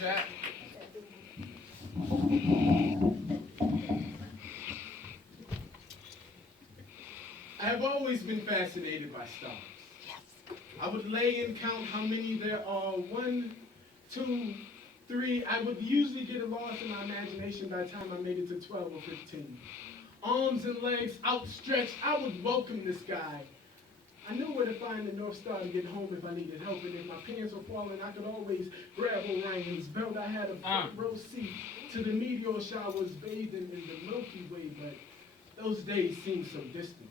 chat. I have always been fascinated by stars. I would lay and count how many there are. 1, 2, 3. I would usually get lost in my imagination by the time I made it to 12 or 15. Arms and legs outstretched, I would welcome the sky. I knew where to find the North Star to get home if I needed help, and if my pants were falling, I could always grab Orion's belt. I had a front row seat to the meteor showers bathing in the Milky Way, but those days seem so distant.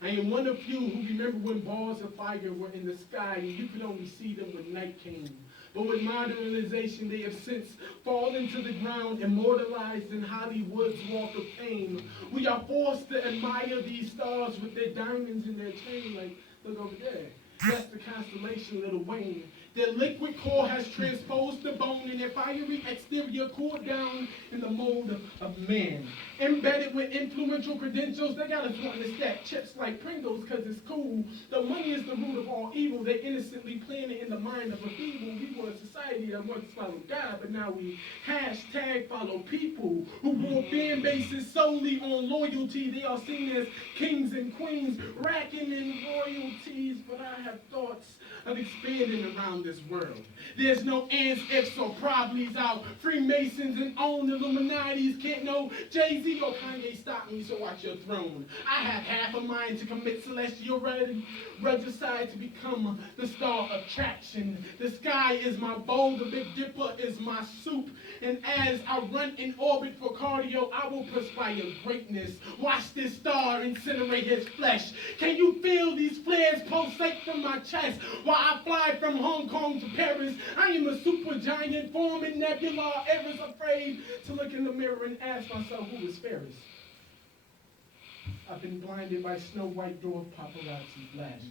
I am one of few who remember when balls of fire were in the sky and you could only see them when night came. But with modernization, they have since fallen to the ground, immortalized in Hollywood's Walk of Fame. We are forced to admire these stars with their diamonds in their chain, like, look over there. That's the constellation Little Wayne. Their liquid core has transposed the bone and their fiery exterior cooled down in the mold of man. Embedded with influential credentials, they got us wanting to stack chips like Pringles because it's cool. Though money is the root of all evil, they innocently planted in the mind of a feeble. We were a society that once followed God, but now we hashtag follow people who wore fan bases solely on loyalty. They are seen as kings and queens, racking in royalties, but I have thoughts of expanding around this world. There's no ands, ifs, or probablys out. Freemasons and own Illuminatis can't know Jay-Z or Kanye stop me, so watch your throne. I have half a mind to commit celestial regicide to become the star attraction. The sky is my bowl, the Big Dipper is my soup, and as I run in orbit for cardio, I will perspire greatness. Watch this star incinerate his flesh. Can you feel these flares pulsate from my chest? While I fly from Hong Kong to Paris, I am a super giant forming nebula, ever afraid to look in the mirror and ask myself, who is fairest? I've been blinded by snow white dwarf paparazzi flashes.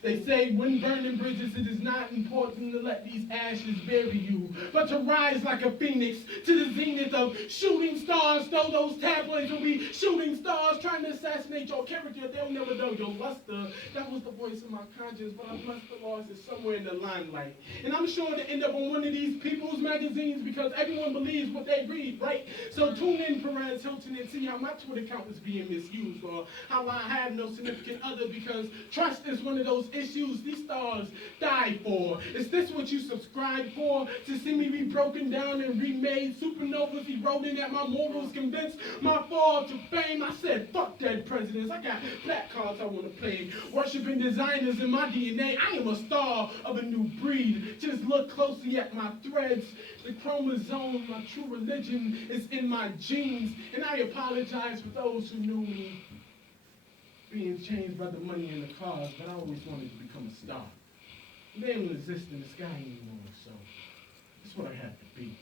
They say when burning bridges, it is not important to let these ashes bury you, but to rise like a phoenix to the zenith of shooting stars. Though those tabloids will be shooting stars trying to assassinate your character, they'll never know your luster. That was the voice of my conscience, but I must have lost it somewhere in the limelight. And I'm sure to end up on one of these people's magazines because everyone believes what they read, right? So tune in for Perez Hilton and see how my Twitter account is being misused, or how I have no significant other, because trust is one of those issues these stars die for. Is this what you subscribe for? To see me be broken down and remade? Supernovas eroding at my morals, convinced my fall to fame. I said, fuck dead presidents. I got placards I want to play. Worshipping designers in my DNA. I am a star of a new breed. Just look closely at my threads. The chromosome, my true religion is in my genes. And I apologize for those who knew me being changed by the money and the cars, but I always wanted to become a star. They don't exist in the sky anymore, so that's what I have to be.